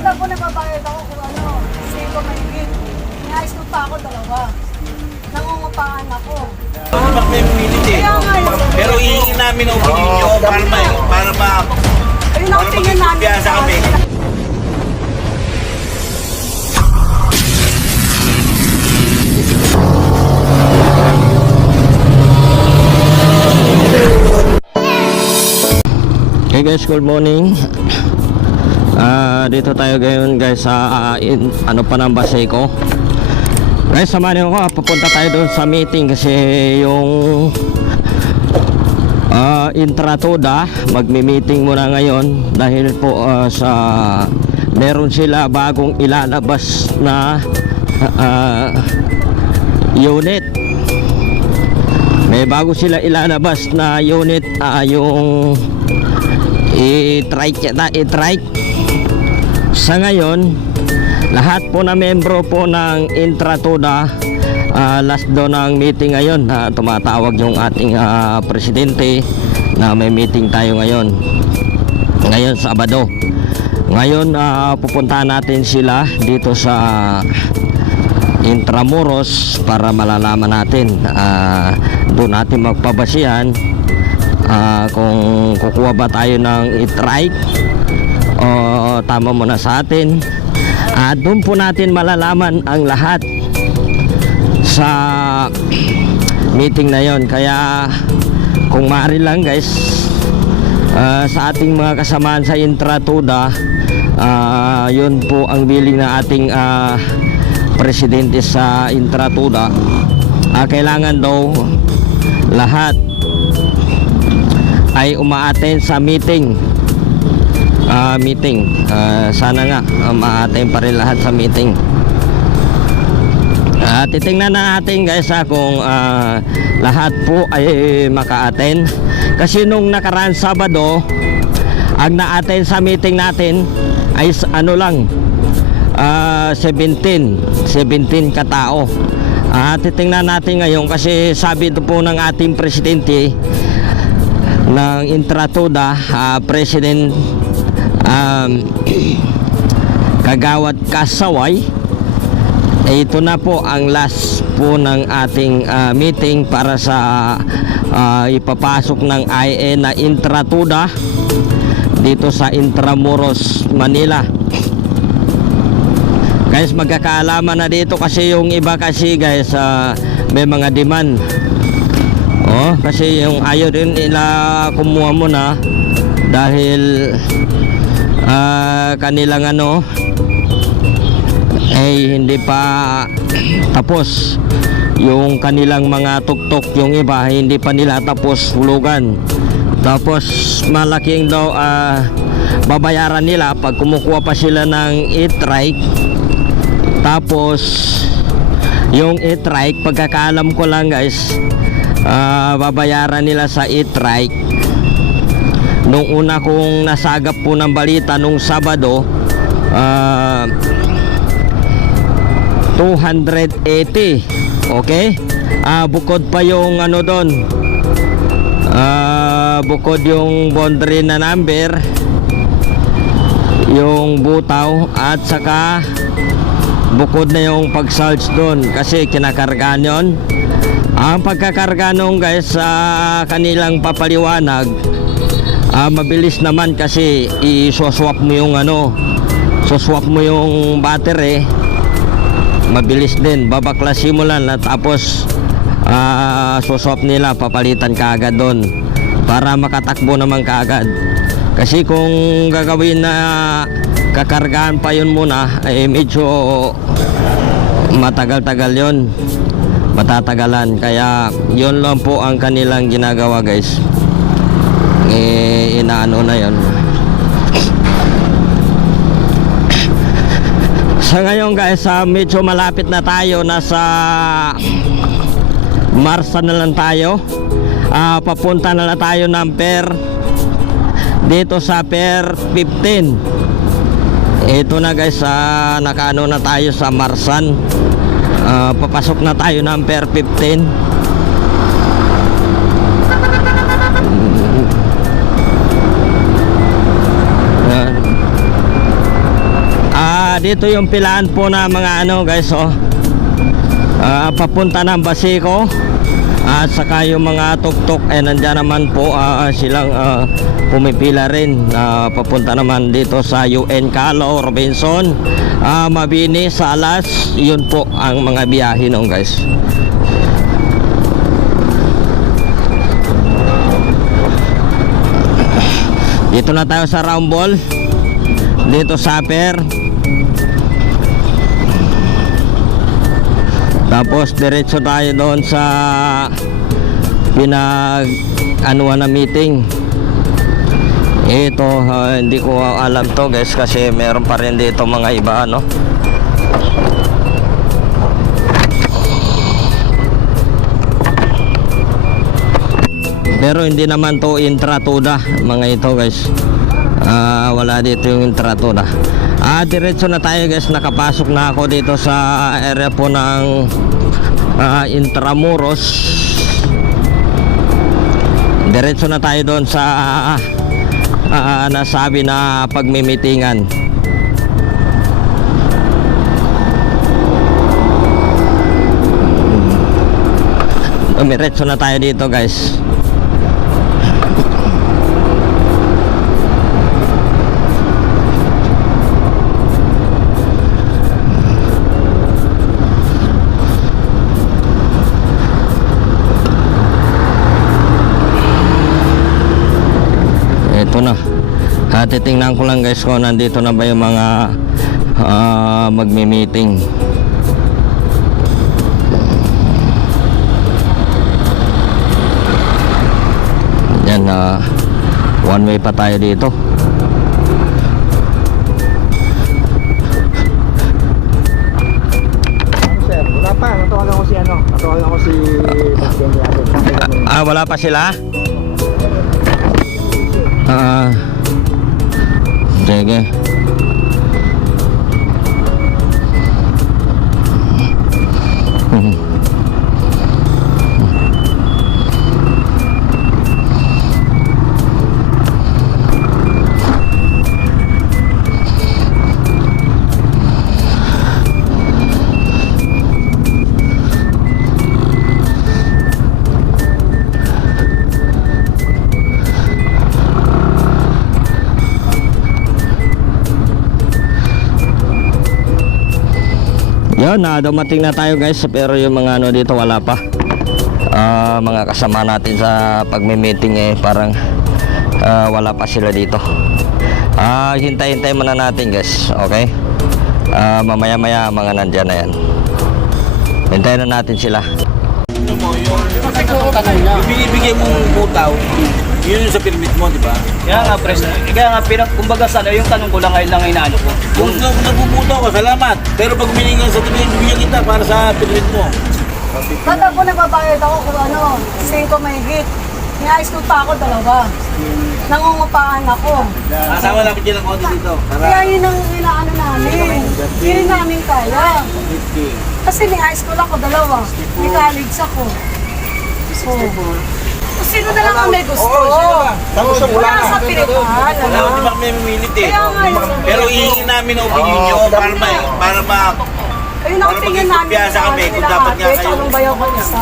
Alam ko nagbabayad ako kung ano, hindi ko mahigit. Inayos ko pa ako dalawa. Nangungupahan ako. Bakit may minute eh? Kaya nga yun. Pero hihingi namin ang opinion nyo para ma Ayun ang tingin namin. magpipiyasa kami. Hey guys, good morning. Dito tayo ngayon guys sa ano pa ng Baseco. Guys, samahan niyo ako, papunta tayo doon sa meeting kasi yung Intratoda magmi-meeting muna ngayon dahil po sa meron sila bagong ilalabas na unit. May bago sila ilalabas na unit, yung i-trike sa ngayon. Lahat po na membro po ng Intratoda, last daw ng meeting ngayon, tumatawag yung ating presidente na may meeting tayo ngayon Sabado. Ngayon pupuntahan natin sila dito sa Intramuros para malalaman natin, doon natin magpabasihan kung kukuha ba tayo ng i-trike o tama muna sa atin. Doon po natin malalaman ang lahat sa meeting na yon. Kaya kung maaari lang guys, sa ating mga kasamaan sa Intratoda, yun po ang billing na ating presidente sa Intratoda. Kailangan daw lahat ay uma-attend sa meeting. Sana nga ma-attend pa rin lahat sa meeting. Titingnan na natin guys kung lahat po ay maka-attend. Kasi nung nakaraan Sabado, ang na-attend sa meeting natin ay ano lang, 17 katao. Titingnan natin ngayon kasi sabi ito po ng ating presidente ng Intratoda, President Kagawad Kasaway, ito na po ang last po ng ating meeting para sa ipapasok ng IE na Intratoda dito sa Intramuros, Manila. Guys, magkakaalaman na dito kasi yung iba kasi guys, may mga demand. Kasi yung ayaw din nila kumuha muna dahil kanilang hindi pa tapos yung kanilang mga tuktok. Yung iba hindi pa nila tapos hulugan, tapos malaking daw babayaran nila pag kumukuha pa sila ng e-trike. Tapos yung e-trike, pagkakaalam ko lang guys, babayaran nila sa e-trike. Nung una kong nasagap po ng balita nung Sabado, 280. Okay? Bukod pa yung doon, bukod yung boundary na number, yung butaw, at saka bukod na yung pag-charge doon kasi kinakargaan yon. Ang pagkakarga nung guys sa kanilang papaliwanag, mabilis naman kasi i-swap mo yung swap mo yung battery, mabilis din, babaklasin mo lang tapos swap nila, papalitan ka agad doon para makatakbo naman ka agad. Kasi kung gagawin na kakargaan pa yun muna, medyo matagal-tagal yun, matatagalan. Kaya yun lang po ang kanilang ginagawa guys, inaano na yun. Sa ngayon guys, medyo malapit na tayo, nasa Marsa na lang tayo. Papunta na lang tayo ng dito sa Pier 15. Ito na guys, nakaano na tayo sa Marsan. Papasok na tayo ng Pier 15. dito yung pilaan po na mga ano guys, oh. Papunta ng Basico. At saka yung mga tuktok ay nandyan naman po silang pumipila rin. Papunta naman dito sa UN Calo, Robinson, Mabini, Salas. Yun po ang mga biyahe noon guys. Dito na tayo sa round ball. Dito sa Upper. Tapos diretso tayo doon sa pinag-anuan na meeting. Ito hindi ko alam to guys kasi meron pa rin dito mga iba no. Pero hindi naman to intratuda mga ito guys. Wala dito yung intratuda. Diretso na tayo guys, nakapasok na ako dito sa area po ng Intramuros. Diretso na tayo doon sa nasabi na pagmimitingan. Diretso na tayo dito guys. Ito na. Titingnan ko lang guys kung nandito na ba yung mga magmi-meeting. Yan, one way pa tayo dito. Sir, wala pa. Natawagan ko si Natawagan ko si Wala pa sila? Sige. Yun, dumating na tayo guys, pero yung mga ano dito wala pa. Mga kasama natin sa pagme-meeting parang wala pa sila dito. Hintay-hintay muna natin guys, okay? Mamaya-maya mga nandyan na yan. Hintayin na natin sila. Ano mo, yung binibigay mong butaw, yun yung sa permit mo, di ba? Kaya nga, pres, kumbaga sana, yung tanong ko lang ngayon lang inaano ko. Kung nagbubutaw ka, salamat. Pero pag humihingi sa tingin, bibigyan kita para sa permit mo. Ba't ako nagbabayad ako kung 5 mahigit. Ni-high school pa ako 2. Nangungupaan ako. Kasama namin din ang konti dito. Kaya yun ang inaano namin. Hindi namin kaya. Kasi ni-high school ako 2. May college ako. So, kung sino na lang ang may gusto. Tapos sa Wala sa pinipahal. Wala ko di ba kami mamilit eh. Kaya nga yun. Pero hihingin namin ang opinion nyo para Ayun ang tingin namin maging kumpiyansa kami kung dapat nga kayo. Anong bayaw ko isa.